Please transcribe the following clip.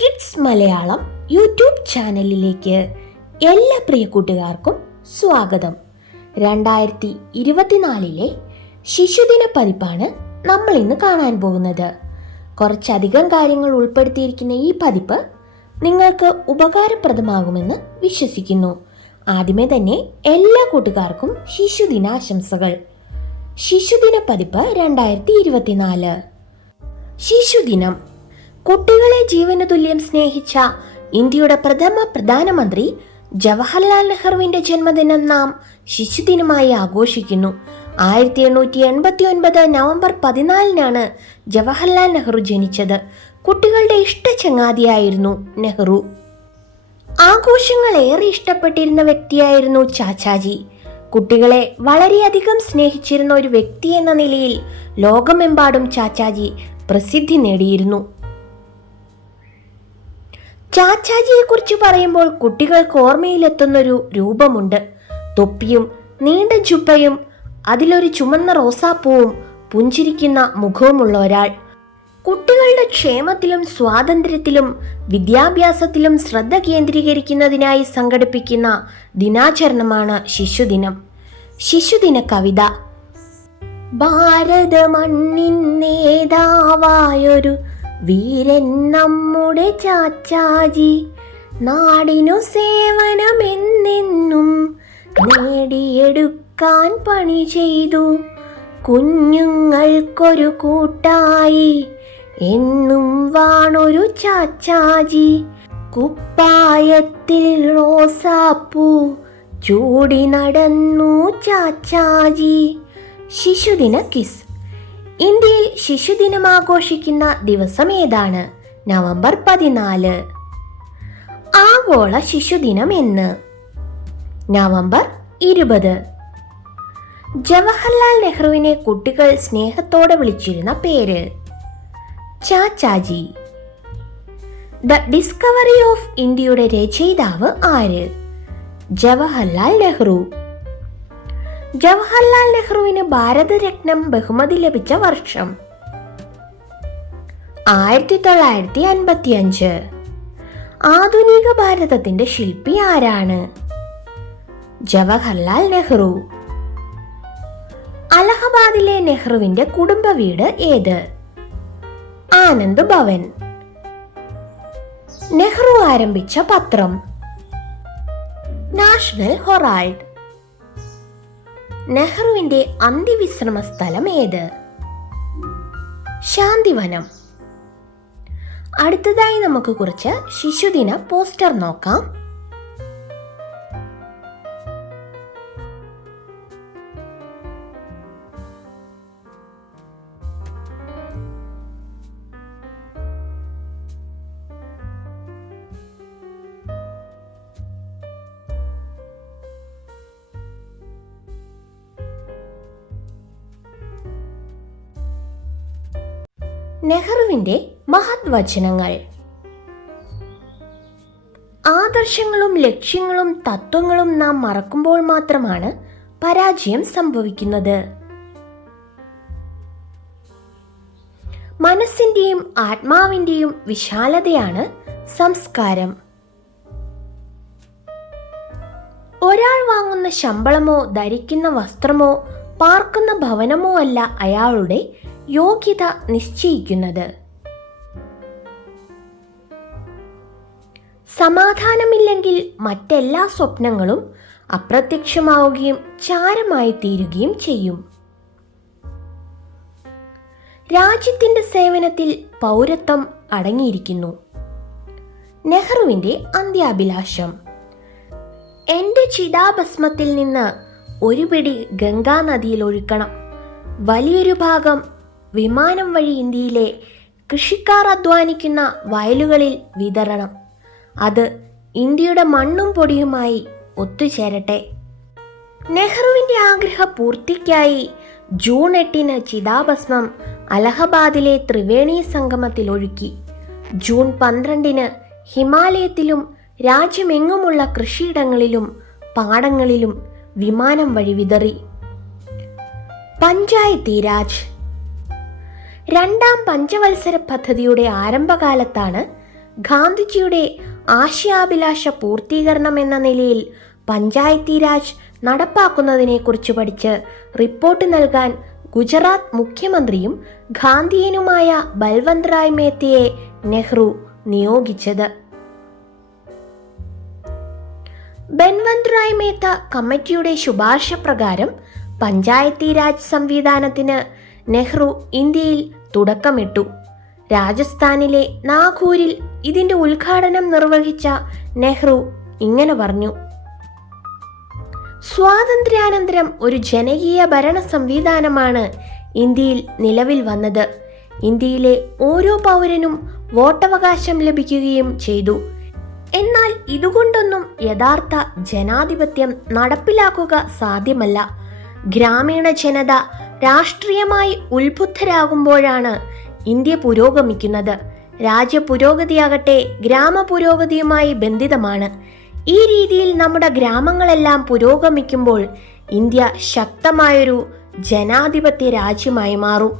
Kids Malayalam YouTube ചാനലിലേക്ക് എല്ലാ പ്രിയ കൂട്ടുകാർക്കും സ്വാഗതം. 2024 ശിശുദിന പതിപ്പാണ് നമ്മൾ ഇന്ന് കാണാൻ പോകുന്നത്. കുറച്ചധികം കാര്യങ്ങൾ ഉൾപ്പെടുത്തിയിരിക്കുന്ന ഈ പതിപ്പ് നിങ്ങൾക്ക് ഉപകാരപ്രദമാകുമെന്ന് വിശ്വസിക്കുന്നു. ആദ്യമേ തന്നെ എല്ലാ കൂട്ടുകാർക്കും ശിശുദിനാശംസകൾ. ശിശുദിന പതിപ്പ് 2024. ശിശുദിനം കുട്ടികളെ ജീവന തുല്യം സ്നേഹിച്ച ഇന്ത്യയുടെ പ്രഥമ പ്രധാനമന്ത്രി ജവഹർലാൽ നെഹ്റുവിന്റെ ജന്മദിനം നാം ശിശുദിനമായി ആഘോഷിക്കുന്നു. 1889 നവംബർ 14 ജവഹർലാൽ നെഹ്റു ജനിച്ചത്. കുട്ടികളുടെ ഇഷ്ടചങ്ങാതിയായിരുന്നു നെഹ്റു. ആഘോഷങ്ങൾ ഏറെ ഇഷ്ടപ്പെട്ടിരുന്ന വ്യക്തിയായിരുന്നു ചാച്ചാജി. കുട്ടികളെ വളരെയധികം സ്നേഹിച്ചിരുന്ന ഒരു വ്യക്തി എന്ന നിലയിൽ ലോകമെമ്പാടും ചാച്ചാജി പ്രസിദ്ധി നേടിയിരുന്നു. ചാച്ചാജിയെ കുറിച്ച് പറയുമ്പോൾ കുട്ടികൾക്ക് ഓർമ്മയിലെത്തുന്നൊരു രൂപമുണ്ട്. തൊപ്പിയും നീണ്ട ജുബ്ബയും അതിലൊരു ചുമന്ന റോസാപ്പൂവും പുഞ്ചിരിക്കുന്ന മുഖവുമുള്ള ഒരാൾ. കുട്ടികളുടെ ക്ഷേമത്തിലും സ്വാതന്ത്ര്യത്തിലും വിദ്യാഭ്യാസത്തിലും ശ്രദ്ധ കേന്ദ്രീകരിക്കുന്നതിനായി സംഘടിപ്പിക്കുന്ന ദിനാചരണമാണ് ശിശുദിനം. ശിശുദിന കവിത. ഭാരത മണ്ണിൻ നേതാവായൊരു വീരൻ നമ്മുടെ ചാച്ചാജി, നാടിനു സേവനമെന്നെന്നും നേടിയെടുക്കാൻ പണി ചെയ്തു. കുഞ്ഞുങ്ങൾക്കൊരു കൂട്ടായി എന്നും വാണൊരു ചാച്ചാജി, കുപ്പായത്തിൽ റോസാപ്പൂ ചൂടി നടന്നു ചാച്ചാജി. ശിശുദിന കിസ്. ഇന്ത്യയിൽ ശിശുദിനം ആഘോഷിക്കുന്ന ദിവസം ഏതാണ്? നവംബർ 14. ആഗോള ശിശുദിനം എന്ന്? നവംബർ 20. ജവഹർലാൽ നെഹ്റുവിനെ കുട്ടികൾ സ്നേഹത്തോടെ വിളിച്ചിരുന്ന പേര്? ചാച്ചാജി. ദ ഡിസ്കവറി ഓഫ് ഇന്ത്യയുടെ രചയിതാവ് ആര്? ജവഹർലാൽ നെഹ്റു. ജവഹർലാൽ നെഹ്റുവിന് ഭാരതരത്നം ബഹുമതി ലഭിച്ച വർഷം? 1955. ആധുനിക ഭാരതത്തിന്റെ ശില്പി ആരാണ്? ജവഹർലാൽ നെഹ്റു. അലഹബാദിലെ നെഹ്റുവിന്റെ കുടുംബ വീട് ഏത്? ആനന്ദ് ഭവൻ. നെഹ്റു ആരംഭിച്ച പത്രം? National Herald. നെഹ്റുവിന്റെ അന്ത്യവിശ്രമ സ്ഥലം ഏത്? ശാന്തിവനം. അടുത്തതായി നമുക്ക് കുറച്ച് ശിശുദിന പോസ്റ്റർ നോക്കാം. നെഹ്റുവിന്റെ മഹത് വചനങ്ങൾ. ആദർശങ്ങളും ലക്ഷ്യങ്ങളും തത്വങ്ങളും നാം മറക്കുമ്പോൾ മാത്രമാണ് പരാജയം സംഭവിക്കുന്നത്. മനസ്സിന്റെയും ആത്മാവിന്റെയും വിശാലതയാണ് സംസ്കാരം. ഒരാൾ വാങ്ങുന്ന ശമ്പളമോ ധരിക്കുന്ന വസ്ത്രമോ പാർക്കുന്ന ഭവനമോ അല്ല അയാളുടെ യോഗ്യത നിശ്ചയിക്കുന്നത്. സമാധാനമില്ലെങ്കിൽ മറ്റെല്ലാ സ്വപ്നങ്ങളും അപ്രത്യക്ഷമാവുകയും ചാരമായി തീരുകയും ചെയ്യും. രാജ്യത്തിന്റെ സേവനത്തിൽ പൗരത്വം അടങ്ങിയിരിക്കുന്നു. നെഹ്റുവിന്റെ അന്ത്യാഭിലാഷം. എന്റെ ചിതാഭസ്മത്തിൽ നിന്ന് ഒരു പിടി ഗംഗാ നദിയിൽ ഒഴുക്കണം. വലിയൊരു ഭാഗം വിമാനം വഴി ഇന്ത്യയിലെ കൃഷിക്കാർ അധ്വാനിക്കുന്ന വയലുകളിൽ വിതരണം. അത് ഇന്ത്യയുടെ മണ്ണും പൊടിയുമായി ഒത്തുചേരട്ടെ. നെഹ്റുവിന്റെ ആഗ്രഹ പൂർത്തിക്കായി ജൂൺ 8 ചിതാഭസ്മം അലഹബാദിലെ ത്രിവേണി സംഗമത്തിൽ ഒഴുക്കി. ജൂൺ 12 ഹിമാലയത്തിലും രാജ്യമെങ്ങുമുള്ള കൃഷിയിടങ്ങളിലും പാടങ്ങളിലും വിമാനം വഴി വിതറി. പഞ്ചായത്തി രാജ്. രണ്ടാം പഞ്ചവത്സര പദ്ധതിയുടെ ആരംഭകാലത്താണ് ഗാന്ധിജിയുടെ ആശയാഭിലാഷ പൂർത്തീകരണം എന്ന നിലയിൽ പഞ്ചായത്തി രാജ് നടപ്പാക്കുന്നതിനെക്കുറിച്ച് പഠിച്ച് റിപ്പോർട്ട് നൽകാൻ ഗുജറാത്ത് മുഖ്യമന്ത്രിയും ഗാന്ധിയനുമായ ബൽവന്ത് റായ് മേത്തയെ നെഹ്റു നിയോഗിച്ചത്. ബൽവന്ത് റായ് മേത്ത കമ്മിറ്റിയുടെ ശുപാർശ പ്രകാരം പഞ്ചായത്തി രാജ് സംവിധാനത്തിന് നെഹ്റു ഇന്ത്യയിൽ തുടക്കമിട്ടു. രാജസ്ഥാനിലെ നാഗൂരിൽ ഇതിന്റെ ഉദ്ഘാടനം നിർവഹിച്ച നെഹ്റു ഇങ്ങനെ പറഞ്ഞു: സ്വാതന്ത്ര്യാനന്തരം ഒരു ജനകീയ ഭരണ സംവിധാനമാണ് ഇന്ത്യയിൽ നിലവിൽ വന്നത്. ഇന്ത്യയിലെ ഓരോ പൗരനും വോട്ടവകാശം ലഭിക്കുകയും ചെയ്തു. എന്നാൽ ഇതുകൊണ്ടൊന്നും യഥാർത്ഥ ജനാധിപത്യം നടപ്പിലാക്കുക സാധ്യമല്ല. ഗ്രാമീണ ജനത രാഷ്ട്രീയമായി ഉത്ബുദ്ധരാകുമ്പോഴാണ് ഇന്ത്യ പുരോഗമിക്കുന്നത്. രാജ്യ പുരോഗതിയാകട്ടെ ഗ്രാമപുരോഗതിയുമായി ബന്ധിതമാണ്. ഈ രീതിയിൽ നമ്മുടെ ഗ്രാമങ്ങളെല്ലാം പുരോഗമിക്കുമ്പോൾ ഇന്ത്യ ശക്തമായൊരു ജനാധിപത്യ രാജ്യമായി മാറും.